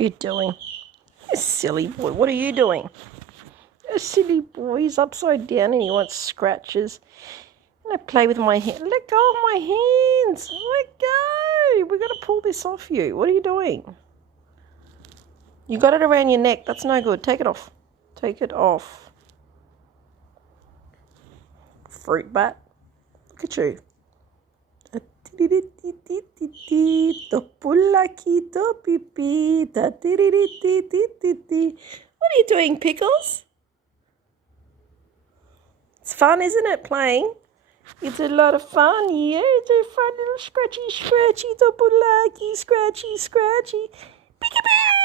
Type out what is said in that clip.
are you doing? You silly boy, what are you doing? You silly boy, he's upside down and he wants scratches. And I play with my hand. Let go of my hands. Let go. We've got to pull this off you. What are you doing? You got it around your neck. That's no good. Take it off. Take it off. Fruit bat. Look at you. What are you doing, Pickles? It's fun, isn't it, playing? It's a lot of fun, yeah? It's a fun little scratchy, scratchy, scratchy. Peekaboo!